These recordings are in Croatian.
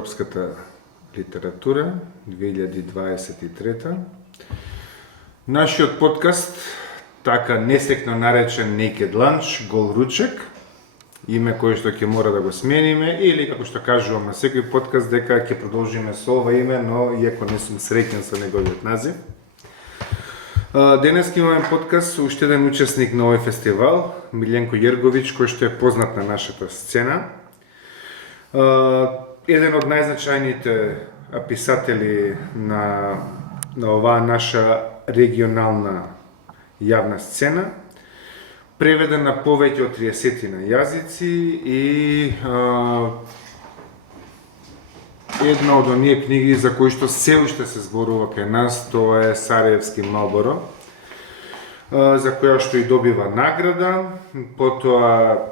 европската литература 2023. Нашиот подкаст, така несекно наречен Naked Lunch, гол ручек, име кое што ќе мора да го смениме, или како што кажувам на секој подкаст дека ќе продолжиме со ова име, но иако не сум среќен со неговиот назив. Денес имаме подкаст со уште еден учесник на овој фестивал, Миленко Јерговиќ, кој што е познат на нашата сцена. Еден од најзначајните писатели на оваа наша регионална јавна сцена, преведен на повеќе од 30 на јазици и една од оние книги за кои што се уште се зборува кај нас, тоа е Сарајевски Малборо, за која што и добива награда. Потоа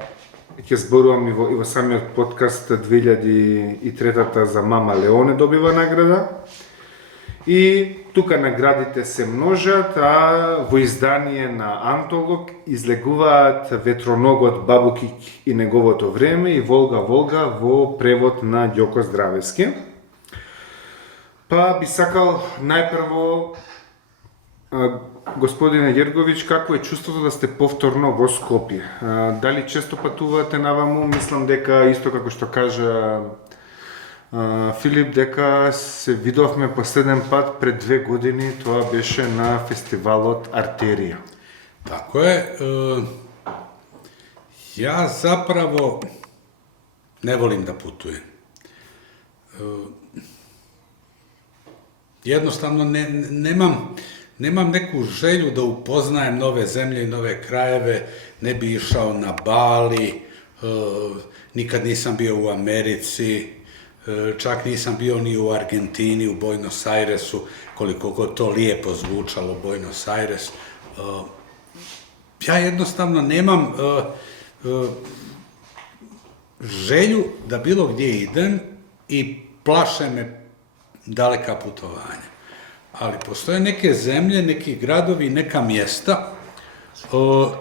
ќе зборувам и во самиот подкаст 2003 за Мама Леоне добива награда. И тука наградите се множат, а во издание на Антолог излегуваат Ветроногот Бабукиќ и неговото време и Волга Волга во превод на Ѓоко Здравески. Па би сакал најпрво, господине Јерговиќ, какво е чувството да сте повторно во Скопје? Дали често патувате наваму? Мислам дека исто како што кажа Филип, дека се видовме последен пат пред 2 години, тоа беше на фестивалот Артерија. Tako je. Ja zapravo ne volim da putujem. Jednostavno nemam neku želju da upoznajem nove zemlje i nove krajeve, ne bi išao na Bali, nikad nisam bio u Americi, čak nisam bio ni u Argentini, u Buenos Airesu, koliko god to lijepo zvučalo Buenos Aires. Ja jednostavno nemam želju da bilo gdje idem i plaše me daleka putovanja. Ali postoje neke zemlje, neki gradovi, neka mjesta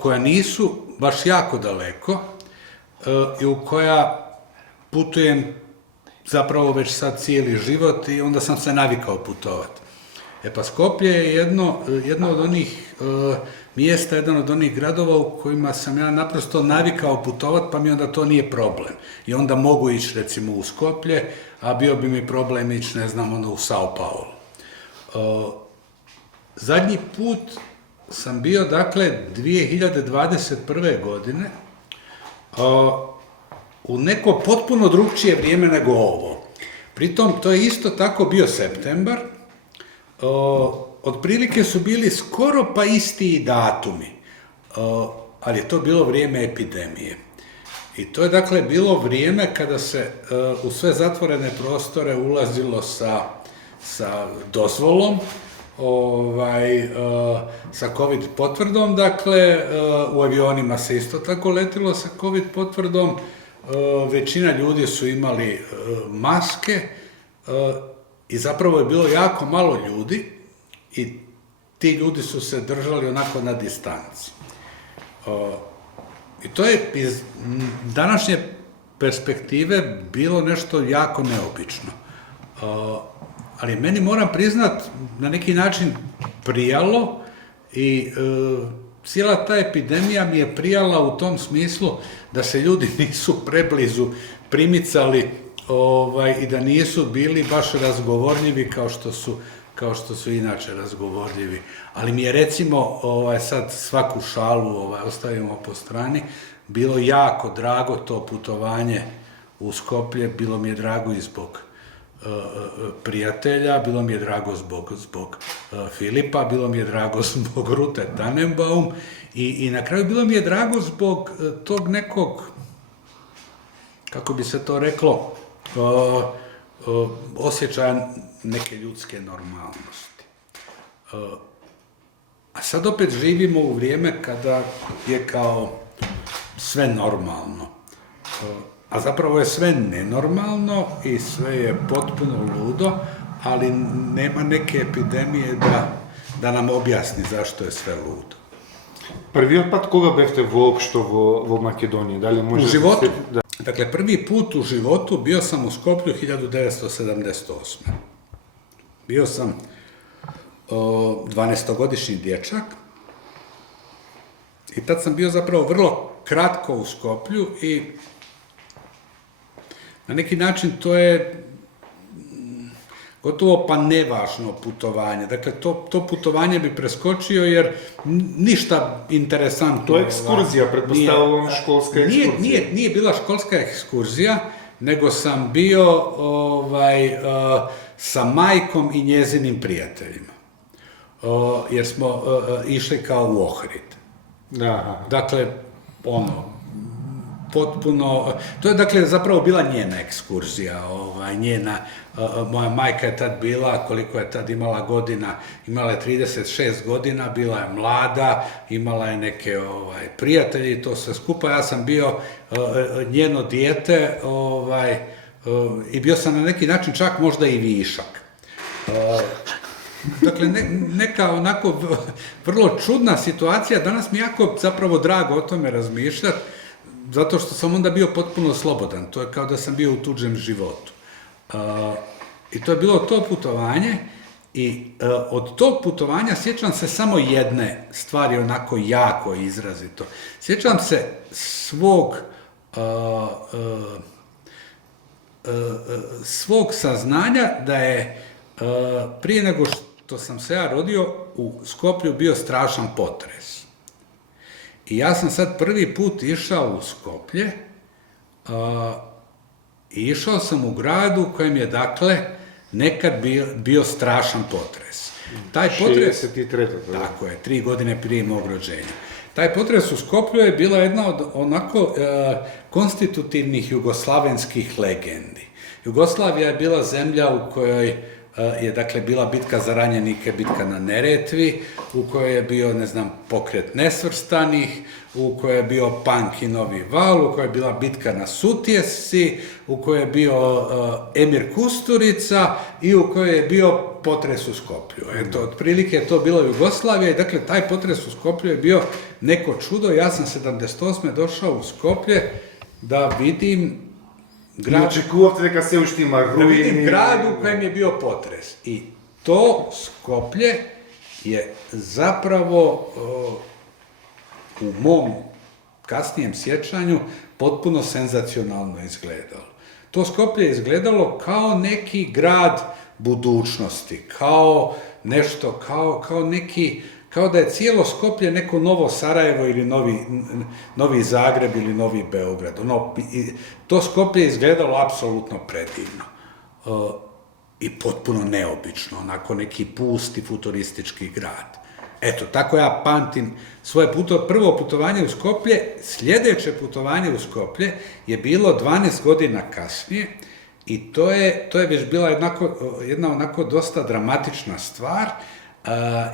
koja nisu baš jako daleko i u koja putujem zapravo već sad cijeli život i onda sam se navikao putovati. Pa Skopje je jedno od onih mjesta, jedan od onih gradova u kojima sam ja naprosto navikao putovati, pa mi onda to nije problem. I onda mogu ići recimo u Skoplje, a bio bi mi problem ići, ne znam, u Sao Paulo. Zadnji put sam bio, dakle, 2021. godine, u neko potpuno drugčije vrijeme nego ovo. Pritom, to je isto tako bio septembar, otprilike su bili skoro pa isti datumi, ali je to bilo vrijeme epidemije. I to je dakle bilo vrijeme kada se u sve zatvorene prostore ulazilo sa dozvolom, sa COVID potvrdom, dakle u avionima se isto tako letilo sa COVID potvrdom, većina ljudi su imali maske i zapravo je bilo jako malo ljudi i ti ljudi su se držali onako na distanci. I to je iz današnje perspektive bilo nešto jako neobično. Ali meni, moram priznat, na neki način prijalo i cijela ta epidemija mi je prijala u tom smislu da se ljudi nisu preblizu primicali i da nisu bili baš razgovorljivi kao što su inače razgovorljivi. Ali mi je recimo, sad svaku šalu ostavimo po strani, bilo jako drago to putovanje u Skoplje, bilo mi je drago i zbog prijatelja, bilo mi je drago zbog Filipa, bilo mi je drago zbog Rute Tannenbaum i na kraju bilo mi je drago zbog tog nekog, kako bi se to reklo, osjećaja neke ljudske normalnosti. A sad opet živimo u vrijeme kada je kao sve normalno. A zapravo je sve nenormalno i sve je potpuno ludo, ali nema neke epidemije da nam objasni zašto je sve ludo. Првиот пат кога бевте воопшто во Македонија? Дали може U životu? Dakle, prvi put u životu bio sam u Skoplju 1978. Bio sam 12-godišnji dječak i tad sam bio zapravo vrlo kratko u Skoplju i na neki način to je gotovo pa nevažno putovanje. Dakle, to putovanje bi preskočio jer ništa interesantno... To je ekskurzija, pretpostavljam školska ekskurzija. Nije bila školska ekskurzija, nego sam bio sa majkom i njezinim prijateljima. Jer smo išli kao u Ohrid. Aha. Dakle, potpuno, to je dakle zapravo bila njena ekskurzija, moja majka je tad bila, koliko je tad imala godina, imala je 36 godina, bila je mlada, imala je neke prijatelji i to sve skupa, ja sam bio njeno dijete i bio sam na neki način čak možda i višak. Dakle, neka onako vrlo čudna situacija, danas mi je jako zapravo drago o tome razmišljati, zato što sam onda bio potpuno slobodan, to je kao da sam bio u tuđem životu. I to je bilo to putovanje i od tog putovanja sjećam se samo jedne stvari onako jako izrazito. Sjećam se svog saznanja da je prije nego što sam se ja rodio u Skoplju bio strašan potres. I ja sam sad prvi put išao u Skoplje i išao sam u gradu u kojem je, dakle, nekad bio strašan potres. Taj potres... 63. Tako je, 3 godine prije mog rođenja. Taj potres u Skoplju je bila jedna od onako konstitutivnih jugoslavenskih legendi. Jugoslavija je bila zemlja u kojoj je, dakle, bila bitka za ranjenike, bitka na Neretvi, u kojoj je bio, pokret nesvrstanih, u kojoj je bio Pank i Novi Val, u kojoj je bila bitka na Sutjesci, u kojoj je bio Emir Kusturica i u kojoj je bio potres u Skoplju. Eto, otprilike je to bilo Jugoslavija i, dakle, taj potres u Skoplju je bio neko čudo. Ja sam 78. došao u Skoplje da vidim grad u kojem je bio potres. I to Skoplje je zapravo u mom kasnijem sjećanju potpuno senzacionalno izgledalo. To Skoplje je izgledalo kao neki grad budućnosti, kao nešto, kao da je cijelo Skoplje neko novo Sarajevo ili novi Zagreb ili novi Beograd. To Skoplje je izgledalo apsolutno predivno i potpuno neobično, onako neki pusti futuristički grad. Eto, tako ja pamtim svoje prvo putovanje u Skoplje. Sljedeće putovanje u Skoplje je bilo 12 godina kasnije i to je već bila jedna onako dosta dramatična stvar.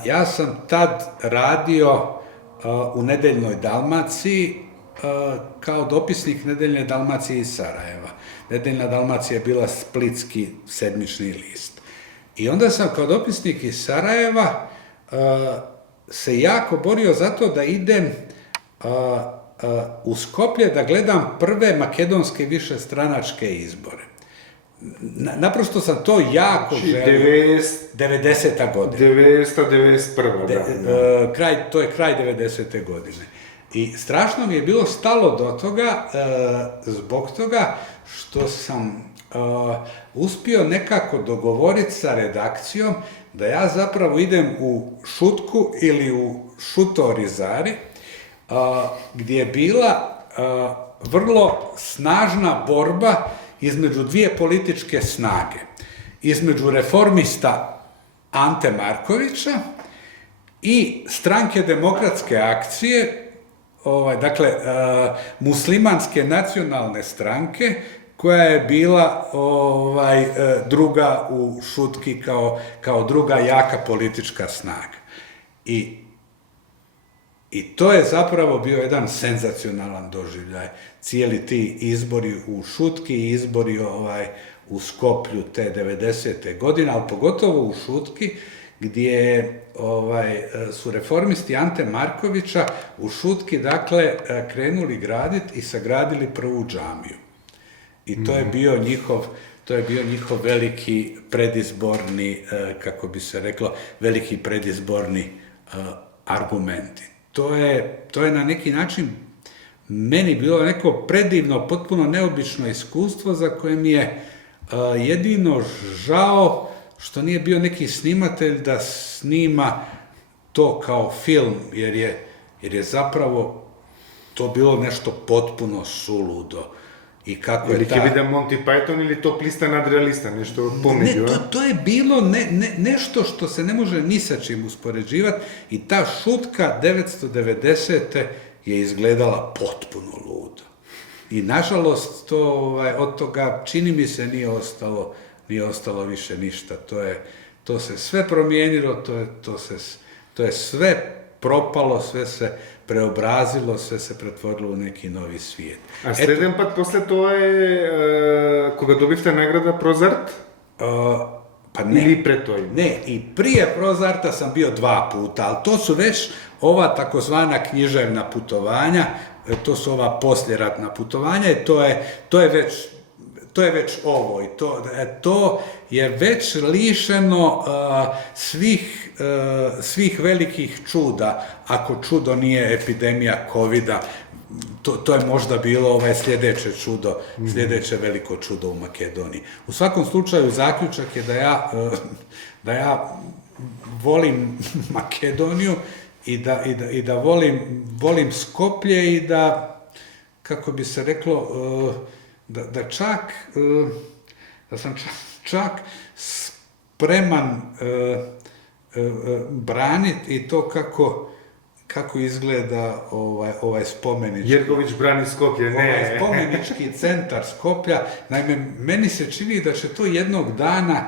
Ja sam tad radio u Nedeljnoj Dalmaciji kao dopisnik Nedeljne Dalmacije iz Sarajeva. Nedeljna Dalmacija je bila splitski sedmični list. I onda sam kao dopisnik iz Sarajeva se jako borio za to da idem u Skoplje da gledam prve makedonske višestranačke izbore. Naprosto sam to jako želio. 90. godina. 91. da. To je kraj 90. godine. I strašno mi je bilo stalo do toga, zbog toga što sam uspio nekako dogovoriti sa redakcijom da ja zapravo idem u Šutku ili u Šutorizari, gdje je bila vrlo snažna borba između dvije političke snage. Između reformista Ante Markovića i Stranke demokratske akcije, dakle, muslimanske nacionalne stranke, koja je bila druga u Šutki kao druga jaka politička snaga. I to je zapravo bio jedan senzacionalan doživljaj. Cijeli ti izbori u Šutki i izbori u Skoplju te 90. godine, ali pogotovo u Šutki, gdje su reformisti Ante Markovića u Šutki, dakle, krenuli graditi i sagradili prvu džamiju. I to je bio njihov veliki predizborni, kako bi se reklo, veliki predizborni argumenti. To je na neki način meni bilo neko predivno, potpuno neobično iskustvo za koje mi je jedino žao što nije bio neki snimatelj da snima to kao film, jer je zapravo to bilo nešto potpuno suludo. I kako Ili će biti Monty Python ili Top lista nadrealista, nešto pomeđu, to je bilo nešto što se ne može ni sa čim uspoređivati i ta šutka 990. je izgledala potpuno ludo. I nažalost, od toga čini mi se nije ostalo više ništa. To se sve promijenilo, to je sve propalo, sve se preobrazilo, sve se pretvorilo u neki novi svijet. A следен пат после тоа е кога добивте награда Прозарт? Pa ne. Ili pre toga? Ne, i prije Prozarta sam bio 2 puta, ali to su već ova takozvana književna putovanja, to su ova posljeratna putovanja i to je već ovo i to je već lišeno svih velikih čuda, ako čudo nije epidemija covida. To je možda bilo sljedeće veliko čudo u Makedoniji. U svakom slučaju zaključak je da ja volim Makedoniju i da volim Skoplje i da, kako bi se reklo, da sam čak spreman braniti i to kako izgleda ovaj spomenički... Jergović brani Skoplje, ne. Ovaj spomenički centar Skoplja. Naime, meni se čini da će to jednog dana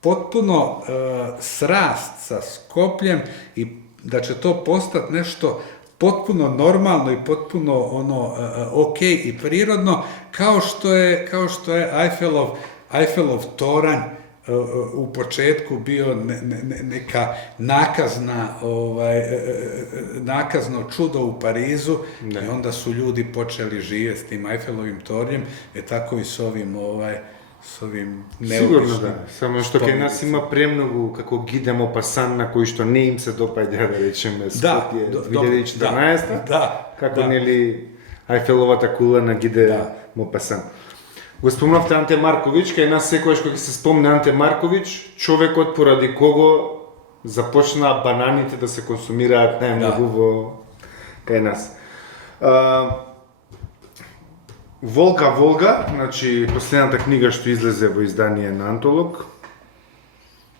potpuno srast sa Skopljem i da će to postati nešto potpuno normalno i potpuno ok i prirodno, kao što je Eiffelov toranj u početku bio neka nakazno čudo u Parizu i onda su ljudi počeli živjeti s tim Eiffelovim tornjem, tako i s ovim neobičnim. Sigurno da, samo što kod nas ima premnogu kako gidemo pasan na koji što ne im se dopađa, da rečem, Skopje 2014. Kako neli Eiffelovата кула на гиде му пасан. Го спомнавте Анте Марковиќ, кај нас секојаш кога се спомне Анте Марковиќ, човекот поради кого започнаа бананите да се консумираат најмногу кај нас. Волга, значи последната книга што излезе во издание на Антолог,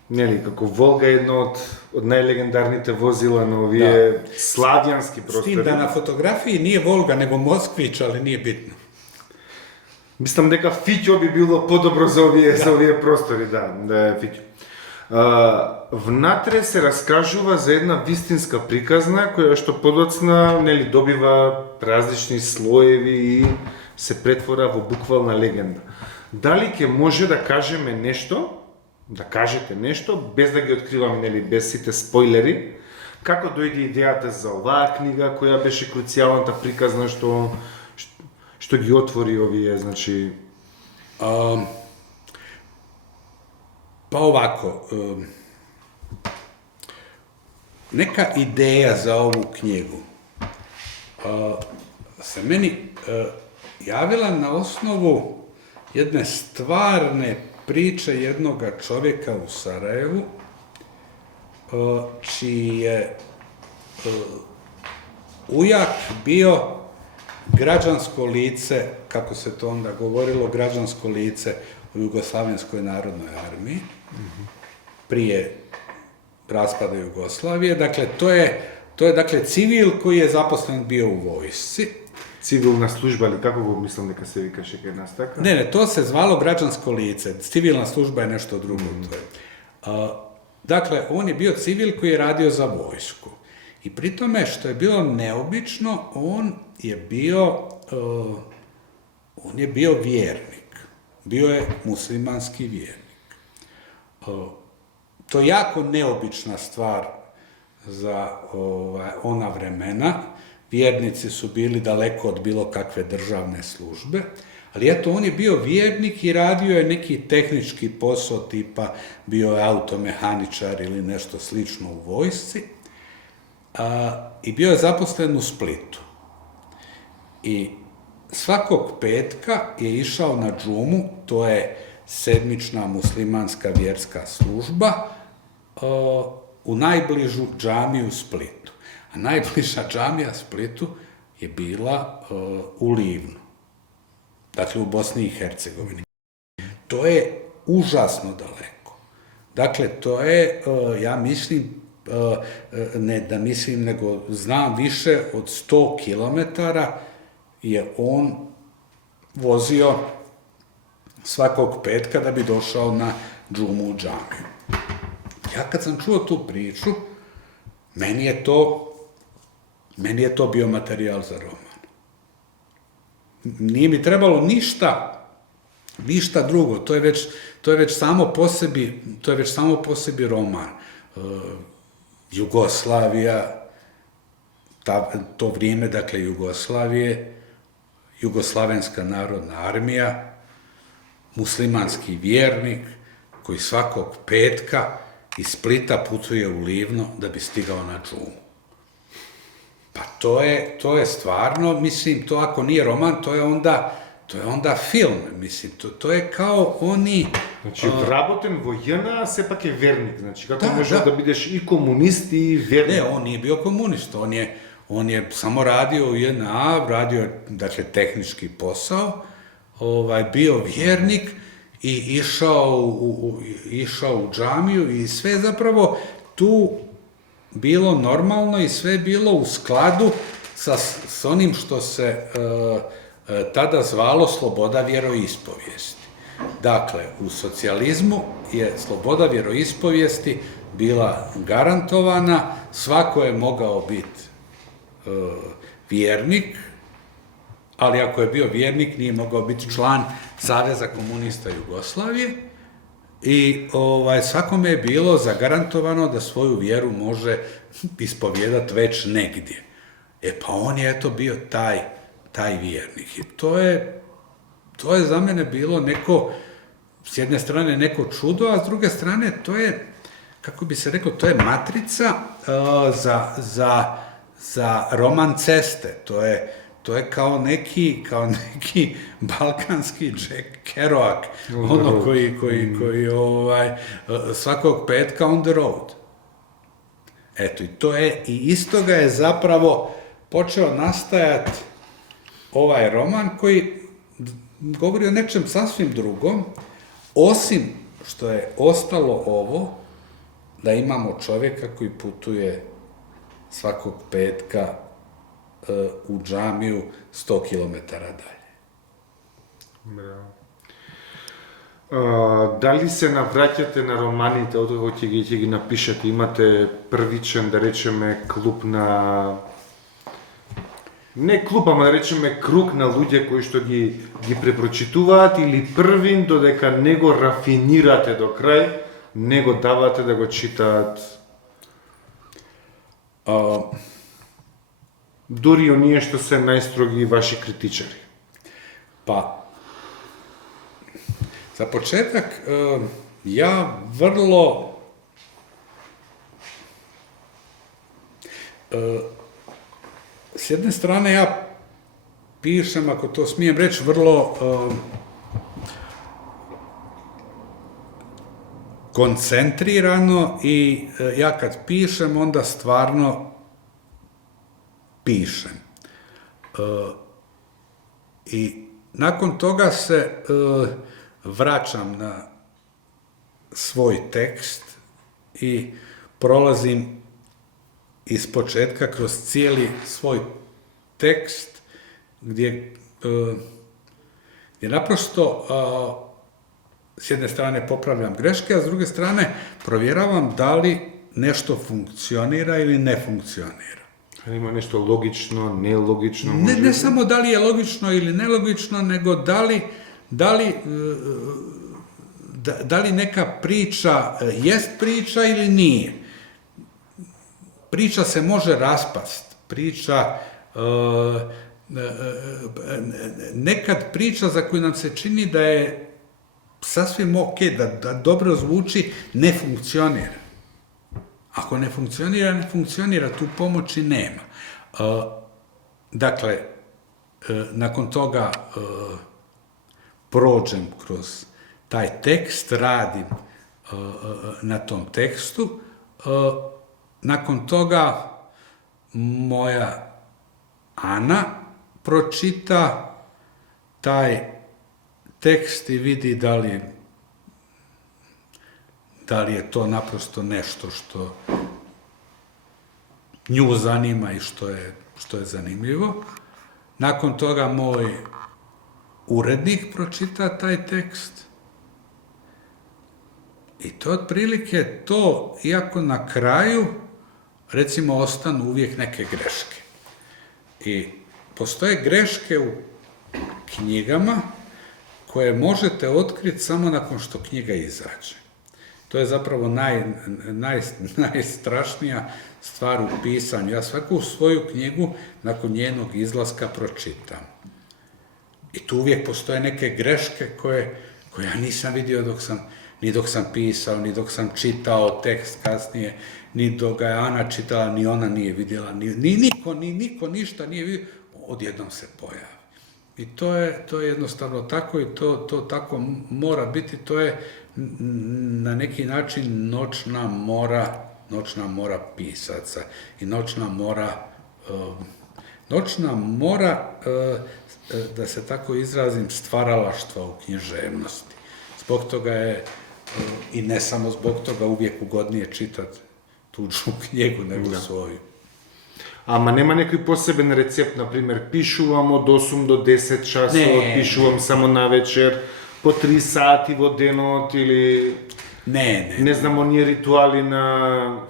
нели, како Волга е едно од најлегендарните возила на овие славјански простори. С тим да на фотографии nije Волга, него Москвич, али nije bitno. Мислам дека Фиќо би било подобро за овие простори, да е Фиќо. Внатре се раскажува за една вистинска приказна, која што подоцна, нели, добива различни слоеви и се претвора во буквална легенда. Дали ќе може да кажеме нешто, да кажете нешто, без да ги откриваме, нели, без сите спойлери, како дојде идејата за оваа книга, која беше круцијалната приказна што ги отвори овие, значи... Pa ovako, neka ideja za ovu knjigu se meni javila na osnovu jedne stvarne priče jednoga čovjeka u Sarajevu, čiji je ujak bio građansko lice, kako se to onda govorilo, građansko lice u Jugoslavenskoj narodnoj armiji, prije raspada Jugoslavije. Dakle, to je dakle civil koji je zaposlen bio u vojsci. Civilna služba, ali kako go mislim neka se vikaše kod nas tako? Ne, to se zvalo građansko lice. Civilna služba je nešto drugo. Dakle, on je bio civil koji je radio za vojsku. I pri tome, što je bilo neobično, on je bio vjernik. Bio je muslimanski vjernik. To je jako neobična stvar za ona vremena. vjernici su bili daleko od bilo kakve državne službe, ali eto, on je bio vjernik i radio je neki tehnički posao, tipa bio je automehaničar ili nešto slično u vojsci, i bio je zaposlen u Splitu. I svakog petka je išao na džumu, to je sedmična muslimanska vjerska služba, u najbližu džamiju u Splitu. A najbliža džamija Splitu je bila u Livnu, dakle u Bosni i Hercegovini. To je užasno daleko. Dakle, to je, ja mislim, ne da mislim, nego znam, više od 100 kilometara je on vozio svakog petka da bi došao na džumu u džamiju. Ja kad sam čuo tu priču, meni je to bio materijal za roman. Nije mi trebalo ništa drugo, to je već samo po sebi roman. Jugoslavija, to vrijeme, dakle Jugoslavije, Jugoslavenska narodna armija, muslimanski vjernik koji svakog petka iz Splita putuje u Livno da bi stigao na džumu. Pa to je stvarno, mislim, to ako nije roman, to je onda film, mislim, to je kao oni... Znači, vraboten vojena, a sepak je vernik, znači, kako možeš da budeš i komunist i vernik? Ne, on nije bio komunist, on je samo radio u JNA, radio, dakle, tehnički posao, bio vjernik i išao u džamiju i sve zapravo tu bilo normalno i sve bilo u skladu s onim što se tada zvalo sloboda vjeroispovijesti. Dakle, u socijalizmu je sloboda vjeroispovijesti bila garantovana, svako je mogao biti vjernik, ali ako je bio vjernik nije mogao biti član Saveza komunista Jugoslavije i svakome je bilo zagarantovano da svoju vjeru može ispovijedati već negdje. Pa on je eto bio taj vjernik i to je za mene bilo neko, s jedne strane neko čudo, a s druge strane to je, kako bi se reklo, to je matrica za roman Ceste. To je kao neki balkanski Jack Kerouac, ono koji svakog petka on the road. Eto, i iz toga je zapravo počeo nastajati ovaj roman koji govori o nečem sasvim drugom, osim što je ostalo ovo, da imamo čovjeka koji putuje svakog petka u džamiju 100 km dalje. Bravo. Da li se navraćate na romaните, od koga će ги напишете? Имате првичен, да речеме, клуб на... Не клуб, ама да речеме круг на луѓе кои што ги препрочитуваат, или првин додека не го рафинирате до крај, не го давате да го читаат? Дори оние што се најстроги ваши критичари. Pa, za početak, ja vrlo s jedne strane ja pišem, ako to smijem reći, vrlo koncentrirano i ja kad pišem, onda stvarno pišem. I nakon toga se vraćam na svoj tekst i prolazim iz početka kroz cijeli svoj tekst gdje naprosto s jedne strane popravljam greške, a s druge strane provjeravam da li nešto funkcionira ili ne funkcionira. Ima nešto logično, nelogično? Ne samo da li je logično ili nelogično, nego da li neka priča jest priča ili nije. Priča se može raspast, priča nekad priča za koju nam se čini da je sasvim ok, da dobro zvuči, ne funkcionira. Ako ne funkcionira, tu pomoći nema. Dakle, nakon toga prođem kroz taj tekst, radim na tom tekstu, nakon toga moja Ana pročita taj tekst i vidi da li je to naprosto nešto što nju zanima i što je zanimljivo. Nakon toga moj urednik pročita taj tekst i to otprilike to, iako na kraju, recimo, ostanu uvijek neke greške. I postoje greške u knjigama koje možete otkriti samo nakon što knjiga izađe. To je zapravo najstrašnija stvar u pisanju. Ja svaku svoju knjigu nakon njenog izlaska pročitam. I tu uvijek postoje neke greške koje ja nisam vidio ni dok sam pisao, ni dok sam čitao tekst kasnije, ni dok ga je Ana čitala, ni ona nije vidjela, ni niko ništa nije vidio, odjednom se pojavi. I to je jednostavno tako i to tako mora biti, to je na neki način noćna mora pisaca i noćna mora, da se tako izrazim, stvaralaštva u književnosti. Zbog toga je, i ne samo zbog toga, uvijek ugodnije čitati tuđu knjigu nego svoju. Ама нема некој посебен рецепт, например, pišu vam od 8 do 10 časova, pišu vam samo na večer, po 3 sati во денот, или... Не знам, оние ритуали на...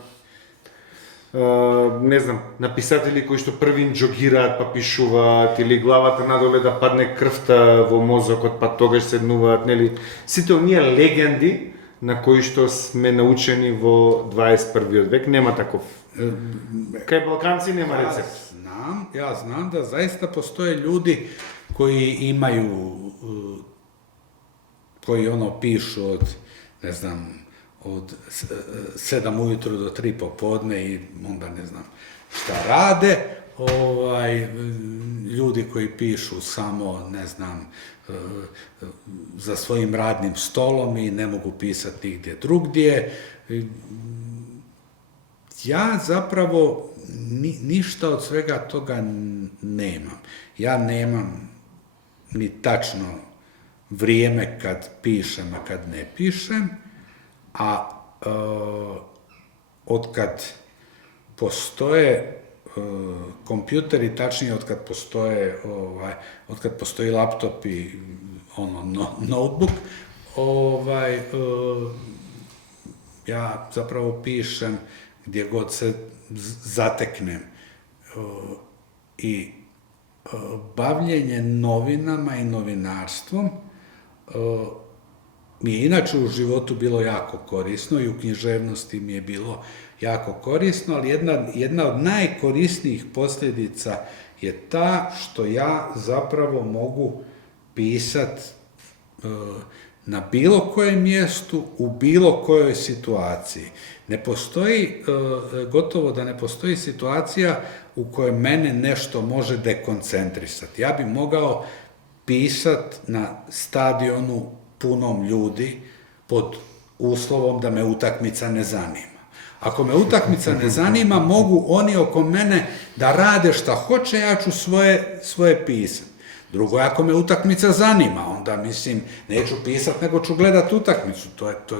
не знам, на писатели кои што први джогираат па пишуваат, или главата надоле да падне крвта во мозокот, па тогаш седнуваат, нели? Сите оние легенди на кои што сме научени во 21. век, нема таков. Кај Балканци нема рецепт. Ja znam da zaista postoje ljudi koji imaju, koji pišu od 7 ujutru do 3 popodne i onda ne znam šta rade, ljudi koji pišu samo, ne znam, za svojim radnim stolom i ne mogu pisati nigdje drugdje. Ja zapravo ništa od svega toga nemam. Ja nemam ni tačno vrijeme kad pišem, a kad ne pišem, a otkad postoje kompjuteri, tačnije otkad postoji laptop i notebook, ja zapravo pišem gdje god se zateknem. I bavljenje novinama i novinarstvom mi je inače u životu bilo jako korisno i u književnosti mi je bilo jako korisno, ali jedna od najkorisnijih posljedica je ta što ja zapravo mogu pisati na bilo kojem mjestu, u bilo kojoj situaciji. Ne postoji, gotovo da ne postoji situacija u kojoj mene nešto može dekoncentrisati. Ja bi mogao pisati na stadionu punom ljudi pod uslovom da me utakmica ne zanima. Ako me utakmica ne zanima, mogu oni oko mene da rade šta hoće, ja ću svoje pisati. Drugo, ako me utakmica zanima, onda, mislim, neću pisati, nego ću gledati utakmicu,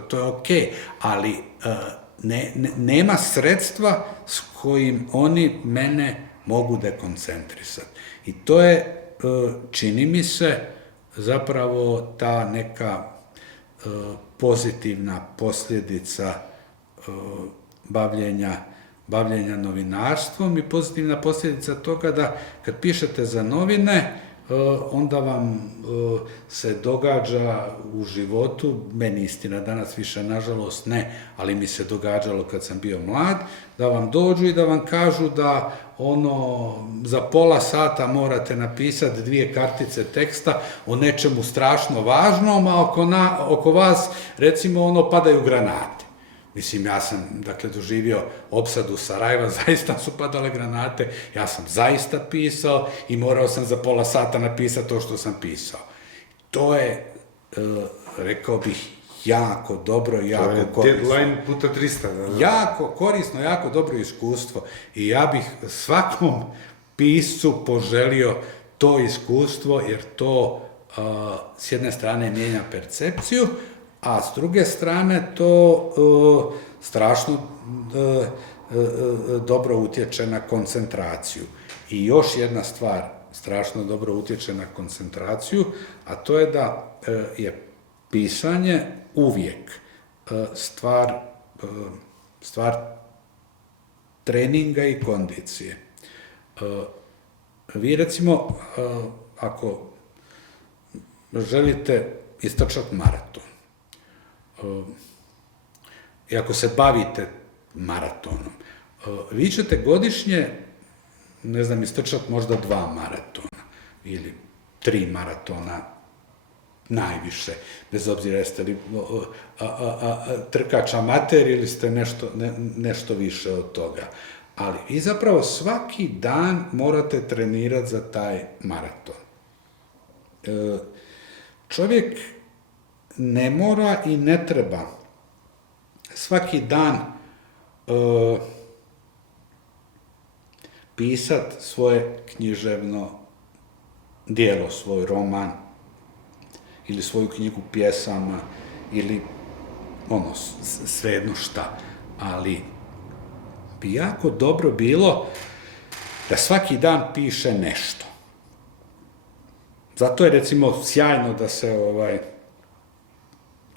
to je okej, ali nema sredstva s kojim oni mene mogu dekoncentrisati. I to je, čini mi se, zapravo ta neka pozitivna posljedica bavljenja novinarstvom i pozitivna posljedica toga da kad pišete za novine, onda vam se događa u životu, meni istina danas više nažalost ne, ali mi se događalo kad sam bio mlad, da vam dođu i da vam kažu da za pola sata morate napisati 2 kartice teksta o nečemu strašno važnom, a oko vas recimo padaju granate. Mislim, ja sam, dakle, doživio opsadu Sarajeva, zaista su padale granate, ja sam zaista pisao i morao sam za pola sata napisati to što sam pisao. To je, rekao bih, jako dobro i jako korisno. To je deadline puta 300. Da. Jako korisno, jako dobro iskustvo. I ja bih svakom piscu poželio to iskustvo, jer to s jedne strane mijenja percepciju, a s druge strane to strašno dobro utječe na koncentraciju. I još jedna stvar strašno dobro utječe na koncentraciju, a to je da je pisanje uvijek stvar treninga i kondicije. Vi recimo, ako želite istrčati maraton, i ako se bavite maratonom, vi ćete godišnje, ne znam, istrčati možda 2 maratona ili 3 maratona najviše, bez obzira jeste li trkač amater ili ste nešto više od toga. Ali vi zapravo svaki dan morate trenirati za taj maraton. Čovjek ne mora i ne treba svaki dan pisat svoje književno djelo, svoj roman ili svoju knjigu pjesama ili svejedno šta, ali bi jako dobro bilo da svaki dan piše nešto. Zato je recimo sjajno da se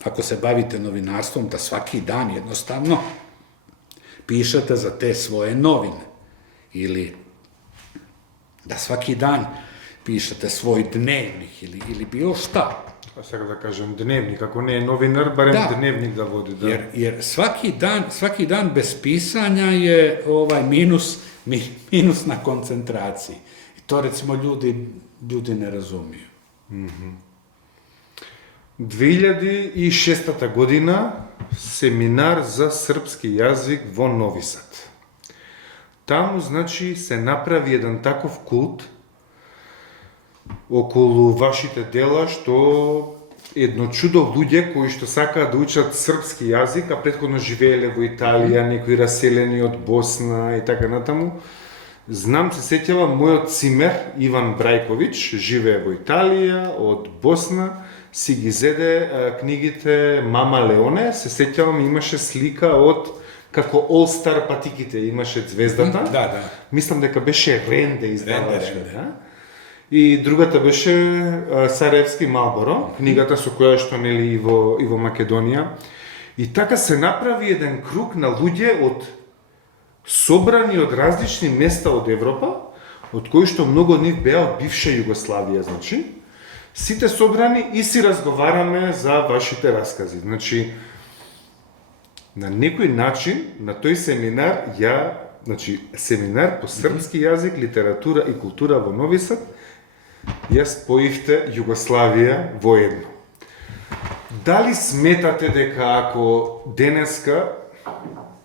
ako se bavite novinarstvom, da svaki dan jednostavno pišete za te svoje novine. Ili da svaki dan pišete svoj dnevnik ili bilo šta. A sad da kažem dnevnik, ako ne je novinar, barem dnevnik da vodi. Da. Jer svaki dan bez pisanja je minus na koncentraciji. I to recimo ljudi ne razumiju. Mm-hmm. 2006. godina seminar za srpski jazik vo Novi Sad. Tamo, znači, se направи jedan таков култ околу вашите дела, што едно чудо луѓе кои што сакаат да учат српски јазик, а претходно живееле во Италија, некои раселени од Босна и така натаму. Знам, се сеќавам, мојот цимер Иван Брајковиќ живее во Италија, од Босна, си ги зеде книгите Мама Леоне, се сеќавам, имаше слика од како All Star патиките, имаше звездата. Да. Мислам дека беше Ренде издавачка. Да? И другата беше Сараевски Малборо, книгата со која што нели и во Македонија. И така се направи еден круг на луѓе собрани од различни места од Европа, од кои што многу од нив беа од бивша Југославија, значи. Сите собрани и си разговараме за вашите раскази. Значи, на некој начин, на тој семинар, семинар по српски јазик, литература и култура во Нови Сад, ја споивте Југославија во едно. Дали сметате дека ако денеска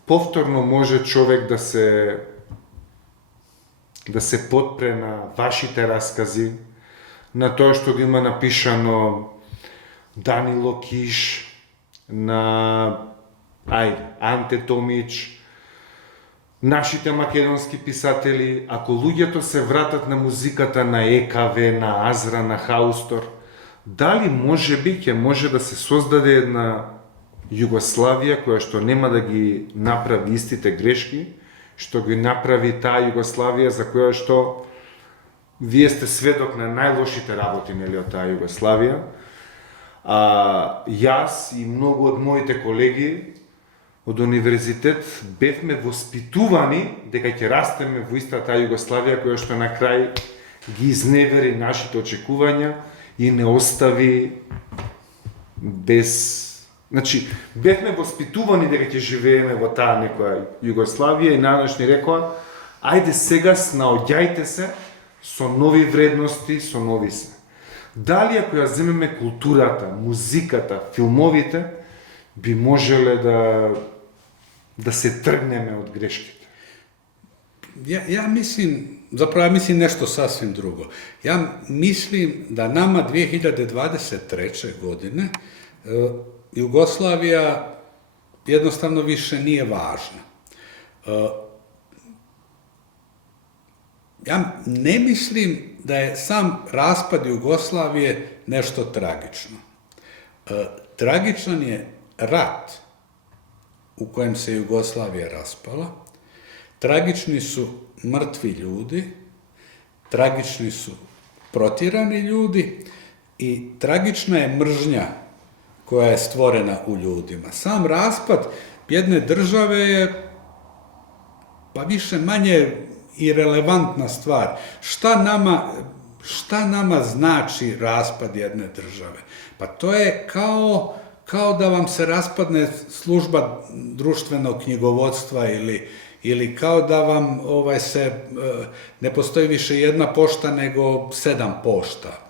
повторно може човек да се потпре на вашите раскази, на тоа што го има напишано Данило Киш, на Анте Томич, нашите македонски писатели, ако луѓето се вратат на музиката на ЕКВ, на Азра, на Хаустор, дали ќе може да се создаде една Југославија која што нема да ги направи истите грешки, што ги направи таа Југославија за која што вие сте сведок на најлошите работи од таа Југославија. Јас и многу од моите колеги од универзитет бевме воспитувани дека ќе растеме во истата таа Југославија која што на крај ги изневери нашите очекувања и не остави без... Значи, бевме воспитувани дека ќе живееме во таа некоја Југославија и надош ни рекоа, ајде сега снаоѓајте се со нови вредности, со нови се. Дали ако ја земеме културата, музиката, филмовите, би можеле да се тргнеме од грешките? Ja mislim nešto sasvim drugo. Ja mislim da nama 2023. godine Jugoslavija jednostavno više nije važna. Ja ne mislim da je sam raspad Jugoslavije nešto tragično. Tragičan je rat u kojem se Jugoslavija raspala, tragični su mrtvi ljudi, tragični su protjerani ljudi i tragična je mržnja koja je stvorena u ljudima. Sam raspad jedne države je pa više manje irelevantna stvar. Šta nama znači raspad jedne države? Pa to je kao da vam se raspadne služba društvenog knjigovodstva ili kao da vam ne postoji više jedna pošta nego 7 pošta.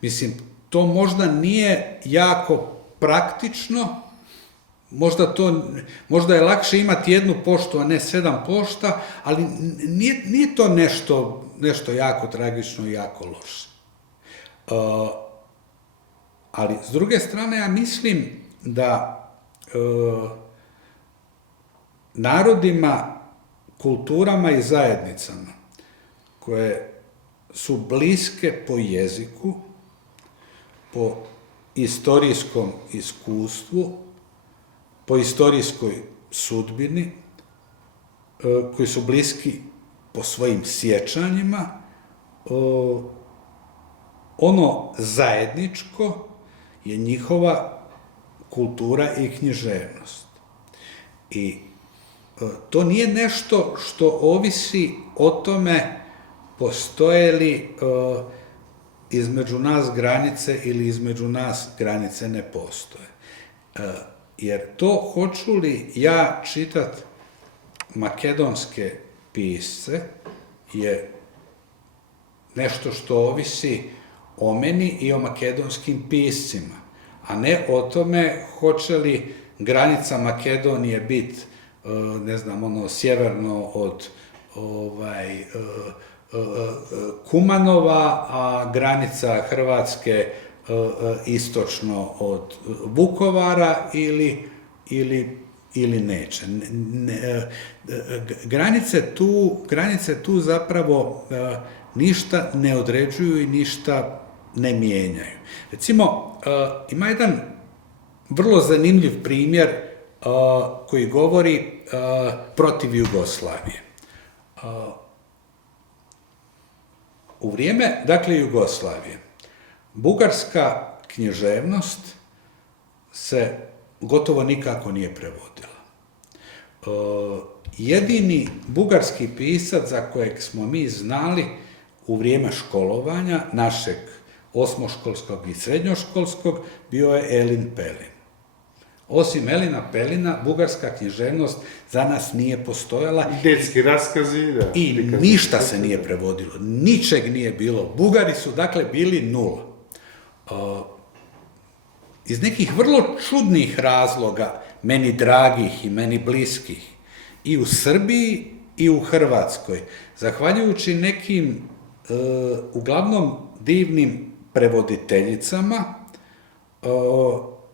Mislim, to možda nije jako praktično, možda je lakše imati jednu poštu, a ne 7 pošta, ali nije to nešto jako tragično i jako loše. Ali, s druge strane, ja mislim da narodima, kulturama i zajednicama koje su bliske po jeziku, po istorijskom iskustvu, po istorijskoj sudbini, koji su bliski po svojim sjećanjima, ono zajedničko je njihova kultura i književnost. I to nije nešto što ovisi o tome postoje li između nas granice ili između nas granice ne postoje. Jer to hoću li ja čitat makedonske pisce je nešto što ovisi o meni i o makedonskim piscima, a ne o tome hoće li granica Makedonije biti, ne znam, sjeverno od Kumanova, a granica Hrvatske istočno od Vukovara ili neće. Granice tu zapravo ništa ne određuju i ništa ne mijenjaju. Recimo, ima jedan vrlo zanimljiv primjer koji govori protiv Jugoslavije. U vrijeme, dakle, Jugoslavije, bugarska književnost se gotovo nikako nije prevodila. Jedini bugarski pisac za kojeg smo mi znali u vrijeme školovanja, našeg osmoškolskog i srednjoškolskog, bio je Elin Pelin. Osim Elina Pelina, bugarska književnost za nas nije postojala. Detski raskazi, da. I ništa se nije prevodilo, ničeg nije bilo. Bugari su, dakle, bili nula. Iz nekih vrlo čudnih razloga, meni dragih i meni bliskih, i u Srbiji i u Hrvatskoj, zahvaljujući nekim uglavnom divnim prevoditeljicama,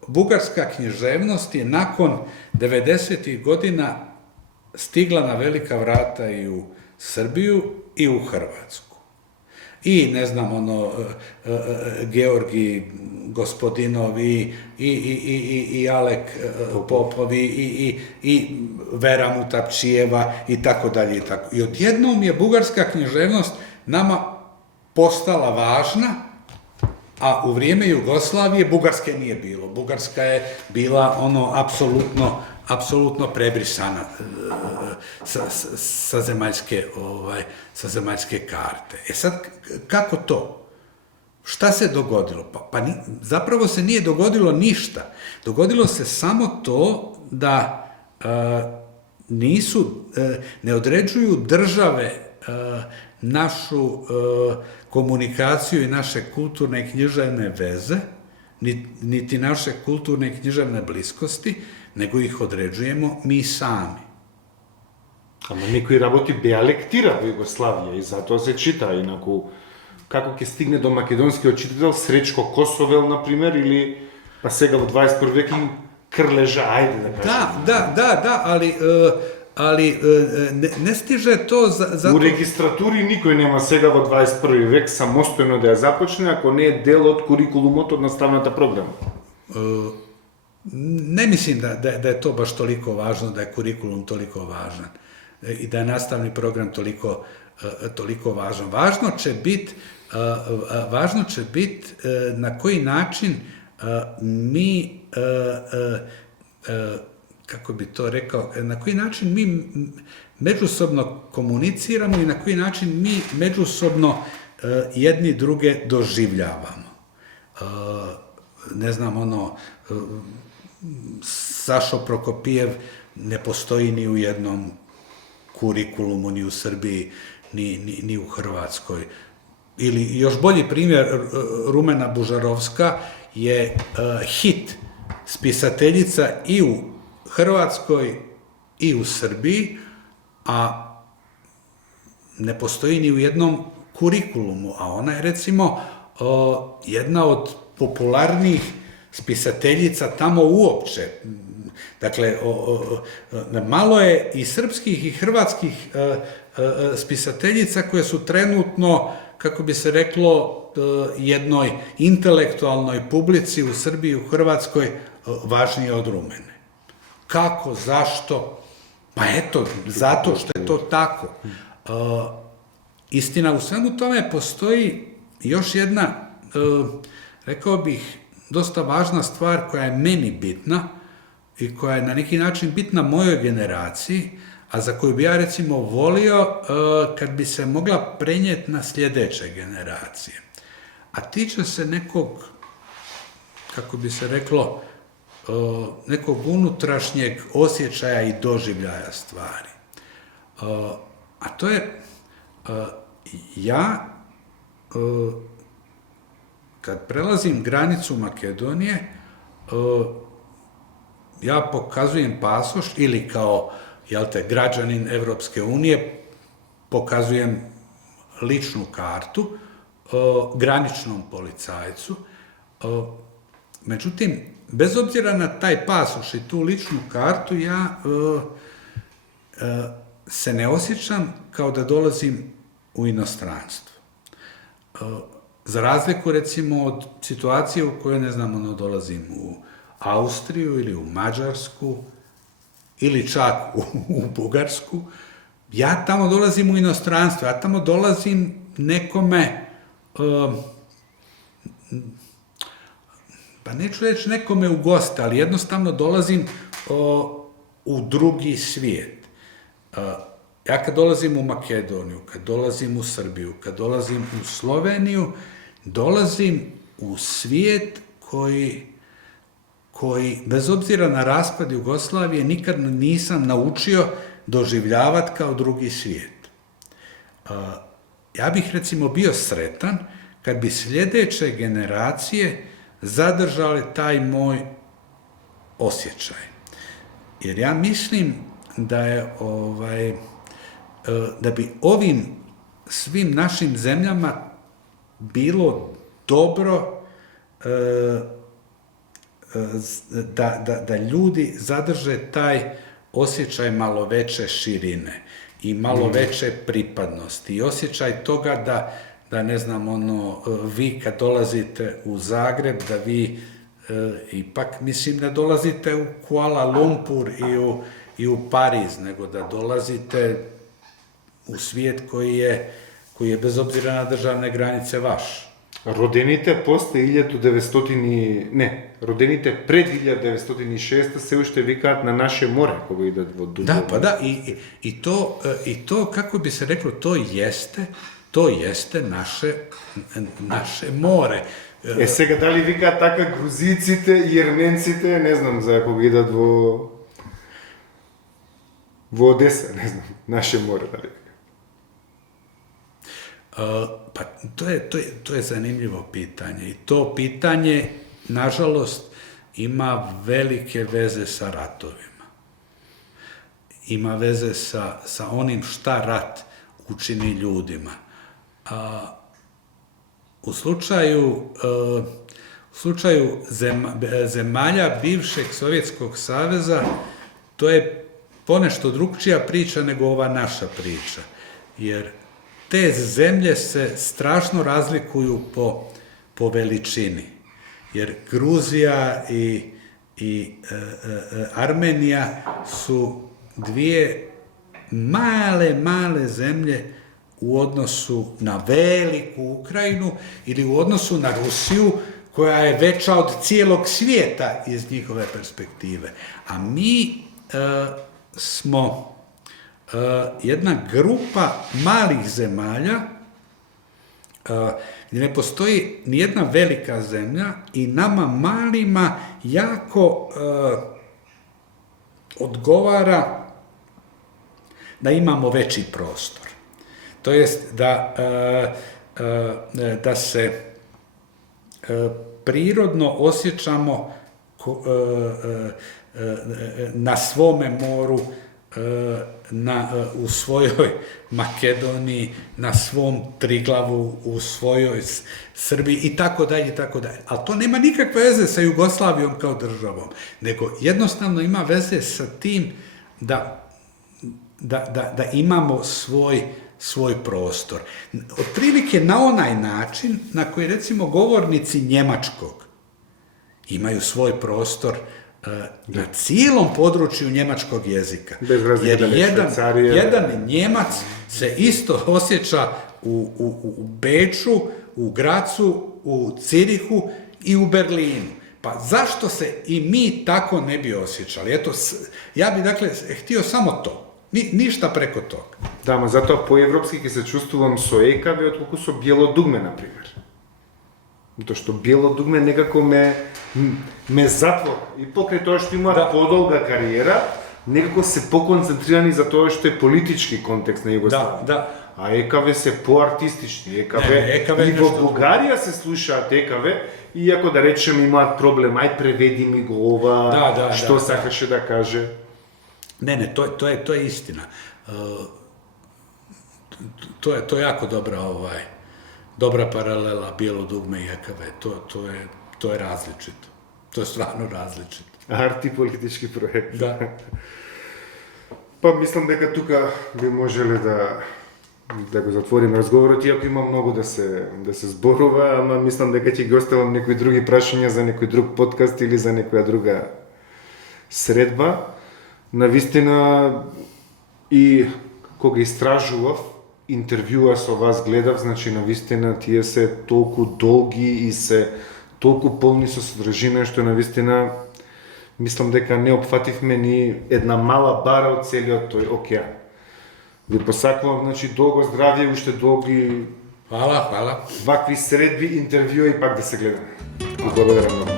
bugarska književnost je nakon 90. godina stigla na velika vrata i u Srbiju i u Hrvatsku. I, ne znam, Georgi Gospodinov i Alek Popov i Vera Mutapčijeva i tako dalje. I odjednom je bugarska književnost nama postala važna, a u vrijeme Jugoslavije Bugarske nije bilo. Bugarska je bila apsolutno apsolutno prebrisana sa zemaljske karte. E sad, kako to? Šta se dogodilo? Zapravo se nije dogodilo ništa. Dogodilo se samo to da ne određuju države našu komunikaciju i naše kulturne i književne veze, niti naše kulturne i književne bliskosti, nego ih određujemo mi sami. Ама некои работи беа лектира во Југославија и затоа се чита, инаку како ќе стигне до македонскиот читател Сречко Косовел, например, или па сега во 21 век им Крлежа, ајде да кажем. Da, ali ne stiže to zato... У регистратури никој нема сега во 21 век самостојно да ја започне, ако не е дел од курикулумот од наставната програма. Ne mislim da je to baš toliko važno, da je kurikulum toliko važan i da je nastavni program toliko važan. Važno će biti na koji način mi, kako bi to rekao, na koji način mi međusobno komuniciramo i na koji način mi međusobno jedni druge doživljavamo. Ne znam, Sašo Prokopijev ne postoji ni u jednom kurikulumu, ni u Srbiji, ni u Hrvatskoj. Ili još bolji primjer, Rumena Bužarovska je hit spisateljica i u Hrvatskoj i u Srbiji, a ne postoji ni u jednom kurikulumu, a ona je recimo jedna od popularnijih spisateljica tamo uopće. Dakle, malo je i srpskih i hrvatskih spisateljica koje su trenutno, kako bi se reklo, jednoj intelektualnoj publici u Srbiji i u Hrvatskoj važnije od Rumene. Kako, zašto? Pa eto, zato što je to tako. Istina, u svemu tome postoji još jedna, rekao bih, dosta važna stvar koja je meni bitna i koja je na neki način bitna mojoj generaciji, a za koju bi ja recimo volio kad bi se mogla prenijeti na sljedeće generacije. A tiče se nekog, kako bi se reklo, nekog unutrašnjeg osjećaja i doživljaja stvari. A to je, ja kad prelazim granicu Makedonije, ja pokazujem pasoš ili kao građanin Evropske unije pokazujem ličnu kartu graničnom policajcu. Međutim, bez obzira na taj pasoš i tu ličnu kartu, ja se ne osjećam kao da dolazim u inostranstvo. Za razliku, recimo, od situacije u kojoj, ne znam, dolazim u Austriju ili u Mađarsku ili čak u Bugarsku, ja tamo dolazim u inostranstvo, ja tamo dolazim nekome, pa neću reći nekome u goste, ali jednostavno dolazim u drugi svijet. Ja kad dolazim u Makedoniju, kad dolazim u Srbiju, kad dolazim u Sloveniju, dolazim u svijet koji, bez obzira na raspad Jugoslavije, nikad nisam naučio doživljavati kao drugi svijet. Ja bih, recimo, bio sretan kad bi sljedeće generacije zadržale taj moj osjećaj. Jer ja mislim da bi ovim svim našim zemljama bilo dobro da ljudi zadrže taj osjećaj malo veće širine i malo veće pripadnosti i osjećaj toga da ne znam, vi kad dolazite u Zagreb, da vi ipak, mislim, ne dolazite u Kuala Lumpur i u Pariz, nego da dolazite u svijet koji je bez obzira na državne granice vaš. Родените после 1900 не, родените пред 1906 се уште викаат на наше море кога идат во Дубове. Da, pa da, i to, kako bi se reklo, to jeste naše more. Сега дали викаат така грузиците и ерменците, не знам, за кога идат во Одеса, не знам, наше море, дали. Pa to je zanimljivo pitanje i to pitanje, nažalost, ima velike veze sa ratovima. Ima veze sa onim šta rat učini ljudima. U slučaju zemalja bivšeg Sovjetskog saveza, to je ponešto drukčija priča nego ova naša priča, jer te zemlje se strašno razlikuju po veličini, jer Gruzija i Armenija su dvije male zemlje u odnosu na veliku Ukrajinu ili u odnosu na Rusiju, koja je veća od cijelog svijeta iz njihove perspektive. A mi smo jedna grupa malih zemalja gdje ne postoji nijedna velika zemlja i nama malima jako odgovara da imamo veći prostor. To jest da se prirodno osjećamo na svome moru, u svojoj Makedoniji, na svom Triglavu, u svojoj Srbiji i tako dalje. Ali to nema nikakve veze sa Jugoslavijom kao državom, nego jednostavno ima veze sa tim da imamo svoj prostor. Otprilike na onaj način na koji, recimo, govornici njemačkog imaju svoj prostor na cijelom području njemačkog jezika. Jer jedan Njemac se isto osjeća u Beču, u Gracu, u Cirihu i u Berlinu. Pa zašto se i mi tako ne bi osjećali? Eto, ja bi, dakle, htio samo to. Ništa preko toga. Да, ма затоа по-европски ќе се чувствувам со ЕКВ отколку со Биело дугме, например. Затоа што Биело дугме некако ме затвора. И покрај тоа што имаат подолга кариера, некако се поконцентрирани за тоа што е политички контекст на Југославија. Да. А ЕКВ се поартистични. ЕКВ и во Бугарија се слушаат ЕКВ, иако да речем имаат проблем, ај преведи ми го ова, што сакаше да каже. Ne, to je istina. To je jako dobra paralela Bijelo dugme i EKV. To je različito. To je stvarno različito. Арт-политички проект. Да. Па мислам дека тука би можеле да го затвориме разговорот, иако има многу да се зборува, ама мислам дека ќе ги оставам некои други прашања за некој друг подкаст или за некоја друга средба. Навистина, и кога истражував, интервјуа со вас гледав, значи навистина тие се толку долги и се толку полни со содржина, што навистина мислам дека не опфативме ни една мала бара од целиот тој океан. Ви посакувам, значи, долго здравје, уште долги Hvala. вакви средби, интервјуа и пак да се гледаме. Благодарам многу.